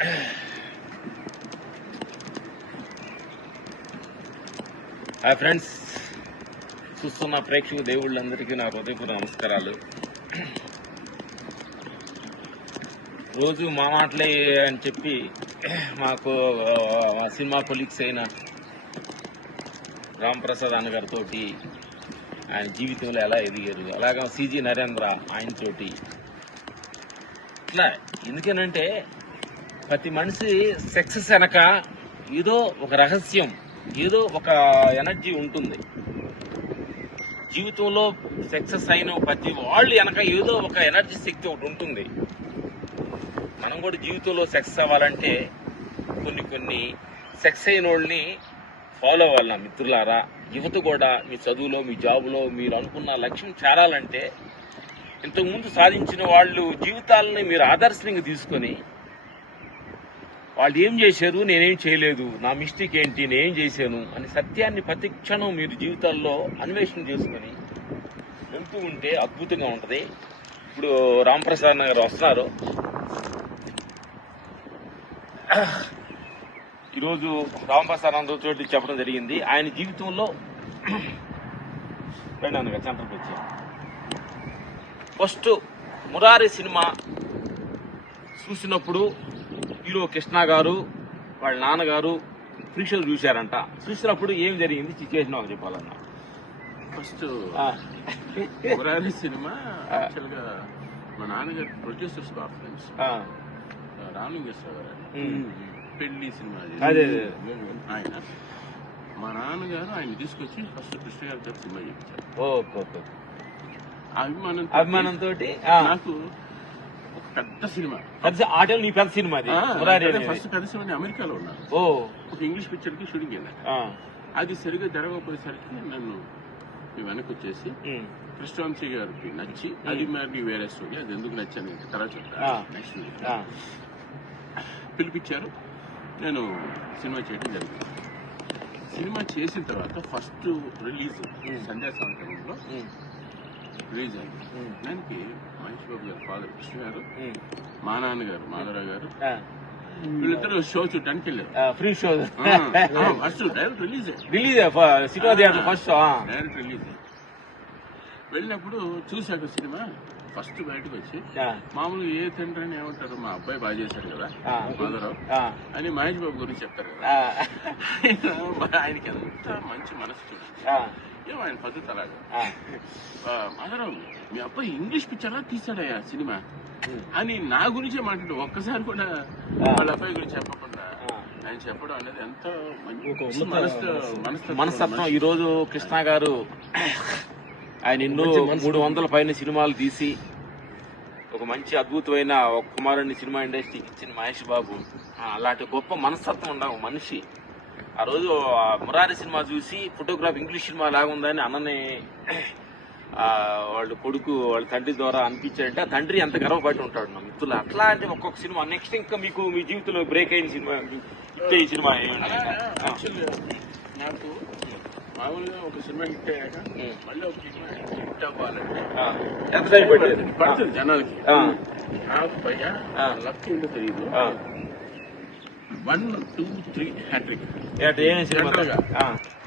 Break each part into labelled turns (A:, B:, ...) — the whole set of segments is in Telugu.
A: హాయ్ ఫ్రెండ్స్ చూస్తున్న ప్రేక్షకు దేవుళ్ళందరికీ నా హృదయపూర్వ నమస్కారాలు. రోజు మా మాటలే అని చెప్పి మాకు మా సినిమా కొలీగ్స్ అయిన రామ్ ప్రసాద్ అన్న ఆయన జీవితంలో ఎలా ఎదిగారు అలాగే సిజి నరేంద్ర ఆయనతోటి. ఇట్లా ఎందుకనంటే ప్రతి మనిషి సక్సెస్ వెనక ఏదో ఒక రహస్యం ఏదో ఒక ఎనర్జీ ఉంటుంది. జీవితంలో సక్సెస్ అయిన ప్రతి వాళ్ళు వెనక ఏదో ఒక ఎనర్జీ శక్తి ఒకటి ఉంటుంది. మనం కూడా జీవితంలో సక్సెస్ అవ్వాలంటే కొన్ని కొన్ని సక్సెస్ అయిన వాళ్ళని ఫాలో అవ్వాలి నా మిత్రులారా. యువత కూడా మీ చదువులో మీ జాబులో మీరు అనుకున్న లక్ష్యం చేరాలంటే ఇంతకుముందు సాధించిన వాళ్ళు జీవితాలని మీరు ఆదర్శంగా తీసుకొని వాళ్ళు ఏం చేశారు నేనేం చేయలేదు నా మిస్టేక్ ఏంటి నేనేం చేశాను అని సత్యాన్ని ప్రతి క్షణం మీరు జీవితాల్లో అన్వేషణ చేసుకొని వెళ్తూ ఉంటే అద్భుతంగా ఉంటుంది. ఇప్పుడు రామప్రసాద్ గారు వస్తున్నారు. ఈరోజు రామప్రసాద్ అందరి చోటు చెప్పడం జరిగింది. ఆయన జీవితంలో రండి కదా సెంటర్కి వచ్చాను ఫస్ట్ మురారి సినిమా చూసినప్పుడు హీరో కృష్ణ గారు వాళ్ళ నాన్నగారు ప్రీషలు చూశారంట. చూసినప్పుడు ఏం జరిగింది? సిచ్యువేషన్ ఒక చెప్పాలన్న.
B: ఫస్ట్ మురారి సినిమా యాక్చువల్గా మా నాన్నగారి ప్రొడ్యూసర్స్
A: ఆ,
B: రామలింగేశ్వర గారు. పెళ్ళి సినిమా. ఆయన. మా నాన్నగారు ఆయన తీసుకొచ్చి ఫస్ట్ కృష్ణ గారి సినిమా ఆ అభిమానం
A: అభిమానంతో
B: నాకు పెద్ద సినిమా.
A: ఆ టైం నీ పెద్ద సినిమా అది. మురారి అనేది.
B: ఫస్ట్ పెద్ద సినిమా అమెరికాలో ఉన్నాను
A: ఓ.
B: ఒక ఇంగ్లీష్ పిక్చర్కి షూటింగ్ వెళ్ళాను అది సరిగా జరగకపోయేసరికి నన్ను వెనక్కి వచ్చేసి కృష్ణవంశీ గారికి నచ్చి అది మరి వేరే స్టోరీ అది ఎందుకు నచ్చాను తర్వాత పిలిపించారు. నేను సినిమా చేయడం జరిగింది. సినిమా చేసిన తర్వాత ఫస్ట్ రిలీజ్ సంధ్యా సాయంత్రంలో
A: ఉమ్,
B: రిలీజ్ అయింది
A: ఉమ్,
B: దానికి మహేష్ బాబు గారు ఫాదర్ కృష్ణ గారు మా నాన్నగారు మాధవరావు గారు. వీళ్ళిద్దరు షో చూడడానికి వెళ్ళారు.
A: Free show.
B: First direct release
A: release cinema theatre first
B: direct release వెళ్ళినప్పుడు చూశాక సినిమా ఫస్ట్ బయటకు వచ్చి మామూలుగా ఏ తండ్రి అని ఏమంటారు మా అబ్బాయి బాగా చేశాడు కదా. మాధవరావు. అని మహేష్ బాబు గురించి చెప్తారు కదా. ఆయనకి ఎంత మంచి మనసు చూడండి. ఏమో ఆయన పద్ధతి అలాగా. మాధవరావు మీ అబ్బాయి ఇంగ్లీష్ పిక్చర్ తీసాడయ్యా సినిమా. అని నా గురించే మాట్లాడు. ఒక్కసారి కూడా. వాళ్ళ అబ్బాయి గురించి చెప్పకుండా. ఆయన చెప్పడం అనేది ఎంత మనస్తత్వం
A: ఈ రోజు కృష్ణ గారు ఆయన ఎన్నో మూడు వందల పైన సినిమాలు తీసి ఒక మంచి అద్భుతమైన ఒక కుమారుని సినిమా ఇండస్ట్రీకి ఇచ్చిన మహేష్ బాబు. అలాంటి గొప్ప మనస్తత్వం ఉండ ఒక మనిషి. ఆ రోజు మురారి సినిమా చూసి ఫోటోగ్రాఫ్ ఇంగ్లీష్ సినిమా లాగుందని అన్నని ఆ, వాళ్ళ కొడుకు వాళ్ళ తండ్రి ద్వారా అనిపించాడంటే ఆ తండ్రి ఎంత గర్వపడి ఉంటాడు నా మిత్రులు. అట్లాంటి ఒక్కొక్క సినిమా నెక్స్ట్ ఇంకా మీకు మీ జీవితంలో బ్రేక్ అయిన సినిమా ఇట్టే ఈ సినిమా
B: నాకు మామూలుగా ఒక సినిమా హిట్ అయ్యాక. మళ్ళీ ఒక సినిమా హిట్ అవ్వాలంటే
A: ఎంత టైం
B: పడుతుంది? జనాలకి. నాకు పైగా. లక్ ఏంటో తెలియదు. One two three hattrick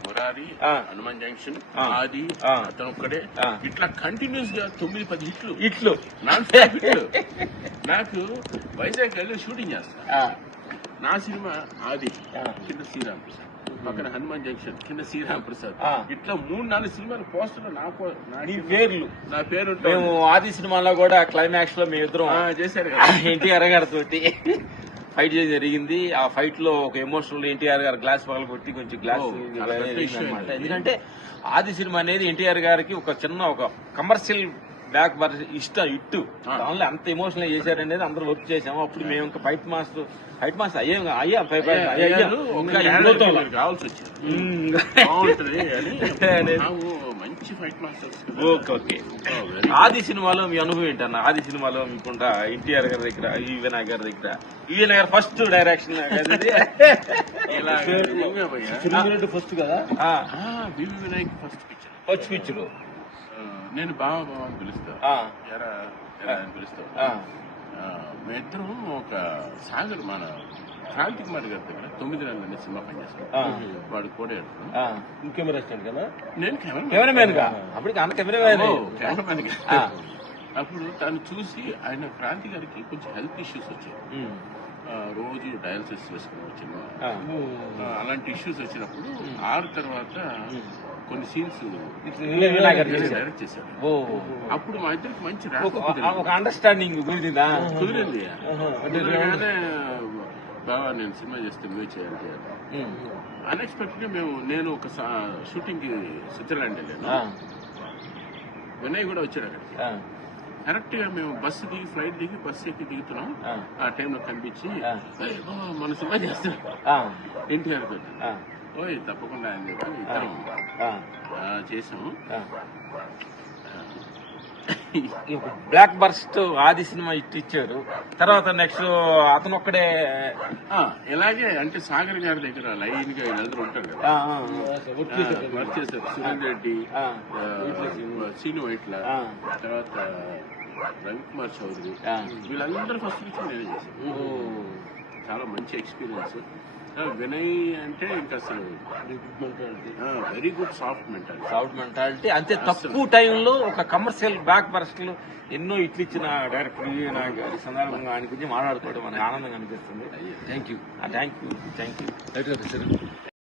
B: Murari. Hanuman junction. Aadi
A: ఆ.
B: అతను ఒక్కడే. ఇట్లా కంటిన్యూస్గా తొమ్మిది పది హిట్లు.
A: ఇట్లు
B: హిట్లు. నాకు వైజాగ్ వెళ్ళి షూటింగ్ చేస్తా. నా సినిమా ఆది. కింద శ్రీరామ్ ప్రసాద్. పక్కన హనుమాన్ జంక్షన్ కింద శ్రీరామ్ ప్రసాద్. ఇట్లా మూడు నాలుగు సినిమాలు పోస్టర్ నా నా
A: పేర్లు.
B: నా పేరు
A: మేము ఆది సినిమాలో కూడా క్లైమాక్స్లో మేము ఇద్దరం
B: చేశారు కదా.
A: ఎన్టీఆర్ గారి తోటి ఫైట్ చేయడం జరిగింది. ఆ ఫైట్లో ఒక ఎమోషనల్ ఎన్టీఆర్ గారు గ్లాస్ పగల కొట్టి కొంచెం గ్లాస్ అనమాట. ఎందుకంటే ఆది సినిమా అనేది ఎన్టీఆర్ గారికి ఒక చిన్న ఒక కమర్షియల్ బ్యాక్ బర్ ఇష్టం ఇట్టు. దానిలో అంత ఎమోషనల్ చేశారనేది అందరూ వర్క్ చేసాము అప్పుడు మేము ఇంకా ఫైట్ మాస్టర్ ఫైట్ మాస్టర్ అయ్యాం అయ్యా ఫైట్ అయ్యా ఓకే ఓకే. ఆది సినిమాలో మీ అనుభవం ఏంటన్న? ఆది సినిమాలో మీకుంటా ఎన్టీఆర్ గారి దగ్గర ఈవెన్ గారి దగ్గర. ఈవెన్ గారు ఫస్ట్ డైరెక్షన్ ఫస్ట్ కదా
B: Vinayak first picture
A: first picture
B: నేను బావ బావ అని పిలుస్తా. పిలుస్తా. మేమిద్దరం ఒక సాగర్ మన క్రాంతి కుమార్ గారి దగ్గర తొమ్మిది నెలల అనే సినిమా పనిచేస్తాం
A: ఆ.
B: వాడు కోడే
C: రెస్టారెంట్ కదా?
B: నేను కెమెరా
A: కెమెరామెన్గా అప్పటికి అన్న కెమెరామెన్.
B: అప్పుడు తను చూసి ఆయన క్రాంతి గారికి కొంచెం హెల్త్ ఇష్యూస్ వచ్చాయి. రోజు డయాలసిస్ చేసుకుని వచ్చిన అలాంటి ఇష్యూస్ వచ్చినప్పుడు ఆరు తర్వాత కొన్ని సీన్స్. డైరెక్ట్ చేశాడు.
A: ఓ.
B: అప్పుడు మా ఇద్దరికి మంచి.
A: అండర్స్టాండింగ్ కుదిరిందా?
B: కుదిరింది. బాబా నేను సినిమా చేస్తే నువ్వే చేయాలి
A: ఉమ్.
B: అన్ఎక్స్పెక్టెడ్గా మేము నేను ఒక షూటింగ్కి స్విట్జర్లాండ్ వెళ్ళాను. వినయ్ కూడా వచ్చాడు అక్కడికి
A: ఆ.
B: కరెక్ట్గా మేము బస్సు దిగి ఫ్లైట్ దిగి బస్సు ఎక్కి దిగుతున్నాం
A: ఆ.
B: టైంలో కనిపించి
A: ఆ.
B: "ఏయ్ బావ, మన సినిమా చేస్తున్నాం. ఎన్టీఆర్ తోటి. ఓయ్ తప్పకుండా అని చెప్పి ఇద్దరం చేసాము
A: black burst Aadi cinema hit ఇచ్చారు. తర్వాత నెక్స్ట్ అతను ఒక్కడే
B: ఆ, ఇలాగే అంటే సాగర్ గారి దగ్గర లైన్గా వీళ్ళందరూ ఉంటారు కదా.
C: వర్క్
B: చేశారు. సురేందర్ రెడ్డి సీను వైట్ల
A: ఆ.
B: తర్వాత రవికుమార్ చౌదరి. వీళ్ళందరూ ఫస్ట్ నుంచి నేనే చేశాను. చాలా మంచి ఎక్స్పీరియన్స్. వినయ్ అంటే ఇంకా అసలు very good soft mentality
A: south mentality అంతే తక్కువ టైంలో ఒక కమర్షియల్ బ్లాక్ బర్స్ట్లో ఎన్నో ఇట్లు ఇచ్చిన డైరెక్టర్ నాకు ఈ సందర్భంగా ఆయన గురించి మాట్లాడుకోవడం మనకు ఆనందంగా అనిపిస్తుంది. Thank you thank you thank you